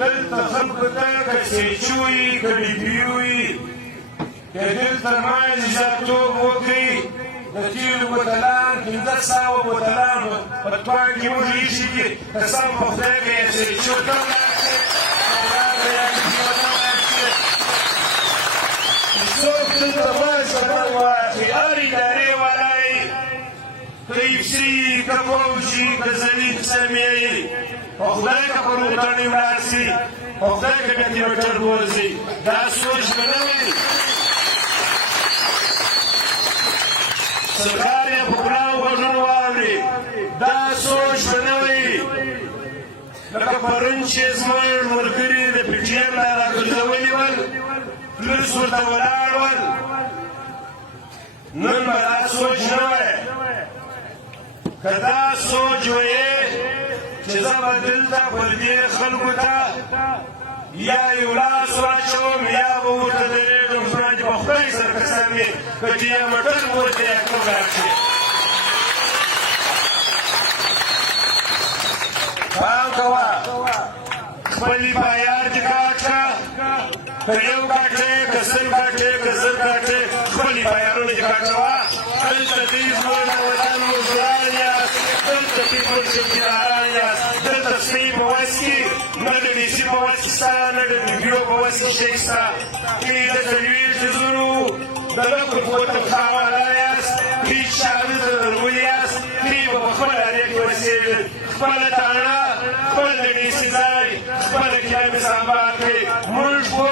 دلته خلکو ته که سیچي وي که ډیپي وي که دلته مالیزاتوب وکړي د تیلو بوتلان 1500 بوتلان په توان کې موږ ایښي دي قسم په خدای که یې سیچي ورته ولاړ څوک دلته باید خبر واخلي هر ادارې والا یې که افسي که پوځي که ضریب سمیې په خدای که په روغتونې ولاړ شي په خدای که بیا تیوټر بوځي دا سوچ به نه وي سرکار یې په کلاو غوږونو واوري دا سوچ به نه وي لکه پرون چې زموږ ملګري د پي ټي ایم نه راګرځولي ول پولیس ورته ولاړ ول نن به دا سوچ نه وی که دا سوچ ویې چې زه به دلته پر دې خلکو ته یا یو لاس واچوم یا به ورته درېږم زما دې په خدای سره قسم وي که چې یې مټر ورته یا کوم راشي پام کوه خپلې پایار دې کاټ کړه که یو کاټې که سل کاټې که زر کاټې خپلې پایارونه دې کاټوه دلته دې زموږ د وطن مزدوران یاست دلته دې زموږ څوکیداران یاست دلته سپی په وس کې نه د ویسي په وس کې سته نه د ویډیو په وس کې شی شته کې د څلوېښت څیزونو د لکو پوتو خاواله یاست کې چارې ته درولي یاست کې به په خپله هرې کې اوسېږئ خپله تاڼه خپل د ډیسي ځای خپله کیامې سامبار کې موږ په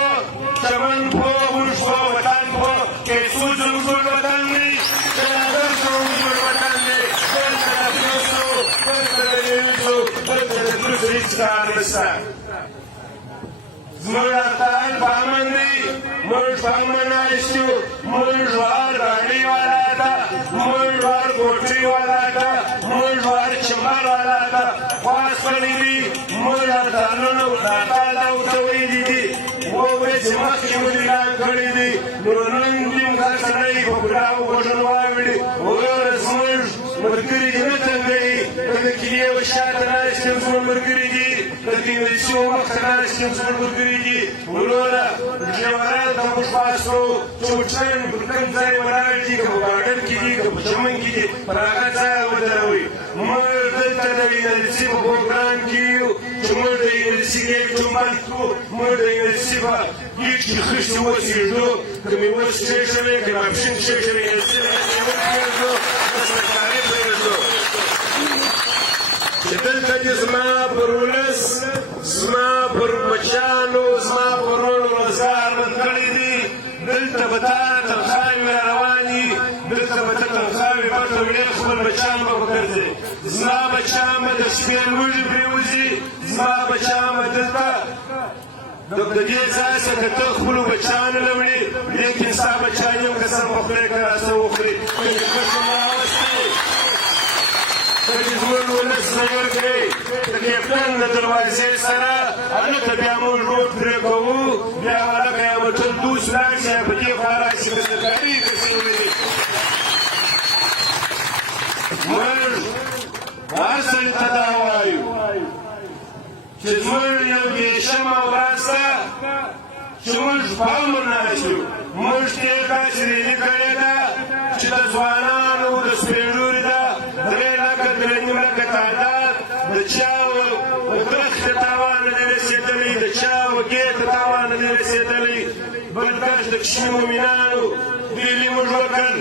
چمن په موږ په وطن په کې څو زموږ وطن دی جنازر زموږ وطن دی دلته د فلوسو دلته د نیوزو دلته د فلوسو هېڅ کار نشته زموږ اتحاد په امن دی موږ په امن ناست یو موږ هر ګاډۍ والا ته موږ هر کوټۍ والا ته موږ هر چمبر والا ته خواست کړی دي موږ ارتانونه تعالی ورته ویلي دي ووایي چې مخکې مو اعلان کړی دي نو نن دین هر سړی په ګډاو غوږونه واوړي وګوره زموږ ملګري دي نه تنګوي که د کیلې و شاته ناست یم زموږ ملګري دي که د انګلیسي و مخته ناست یم زموږ ملګري دي وروره جواهرات ته موږ پاس کوو چې وچان پر کوم ځای ولاړ دي که په ګارډن کې دي که په چمن کې دي پر هغه ځای ودروئ موږ دلته د انګلیسي په پروګرام کې یو چې موږ د انګلیسي ګیټ بند کړو موږ د انګلیسي په ګیټ کې خښتې وسېږدو که میوه شی شوې که ماپښین شی شوې انګلیسي نه میوه پرېږدو دسترخواني پرېږدو چې دلته دې زما پر ولس زما پر بچیانو زما پر ورونو روزګار بند کړی دي دلته به تا تنخواوې را روانې دلته به ته تنخواوې پټه وړې خپل بچیان به وګرځې زما بچیان به د شپې لوږې پرېوځي زما بچیان به دلته د دې ځای څخه که ته خپلو بچیانو نه وړې لیکن ستا بچیان یم قسم په خدای که راسته وخوري که دې ښه راوستې که دې زموږ ولس نه ورکړې د کیپټن د دروازې سره هلته بیا موږ روډ پرې کوو بیا هلکه یا موټر دوس لاړ شي په دې خوا راشي که سرکاري کسې ولري موږ هر سړي ته دا وایو چې زموږ یو دېرشمه ورځ ده چې موږ په امر ناست یو موږ دې داسې ریلي کړې ده چې د ځوانانو د سپېږوري ده 3 لکه 3.5 لکه تعداد د چا درخت ته تاوان نه دی رسېدلی د چا وږې ته تاوان نه دی رسېدلی بل کش د کشمي مومنانو ډېلي موږ وکړ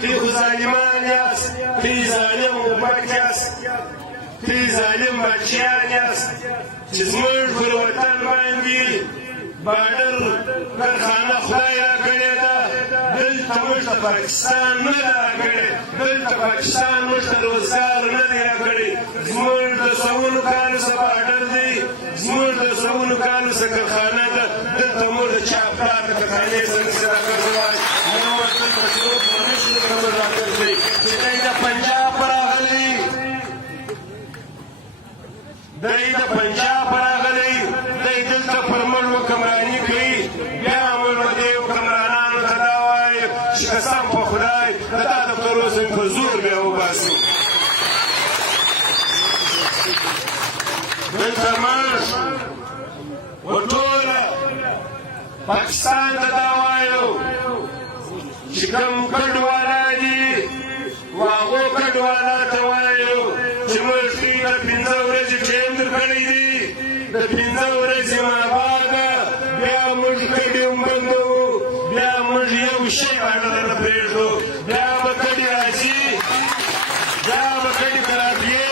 تی خو ظالمان یاست تی ظالم غوبک یاست تی ظالم بچیان یاست چې زموږ پر وطن باندې بارډر کارخانه خدای راکړې ده دلته موږ ته پاکستان نه ده راکړې دلته پاکستان موږ ته روزګار نه دی راکړی زموږ د سوونو کالو څخه بارډر دی زموږ د سوونو کالو څخه کارخانه ده دلته موږ د چا پلار د کارخانې څنګه سره راګرځوای نو ورته په څلور پردېشو کې موږ راګرځوي چې دی د پنجاب راغلی دی د پنجاب راغلی دی دلته پر موږ حکمراني کوي بیا موږ به دې حکمرانانو ته دا وایو چې قسم په خدای د تا د کروسن په زور بیا وباسو دلته موږ وټول پاکستان ته دا وایو چې کوم کډوالا دي واغو کډوالا ته وایو چې موږ د 15 ورځې ټیم درکړی دی د 15 ورځې مابعده بیا موږ کډې وبندوو بیا موږ یو شی باندې نه پرېږدو بیا به کډې راځي دا به کډې خرابیې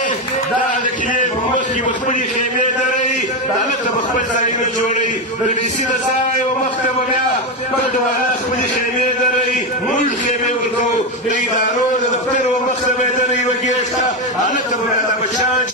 دا هلکینې په مخ کې به خپلې خیمې دروي دا هلته به خپل ځایونه جوړوي د ډیسي د ځای و مخ ته به بیا کډوالا خپلې خیمې دروي موږ خیمې ورکوو د ادارو د دفتر و مخ ته به یې دروي یوه ګېټ ته هلته به بیا دا بچیان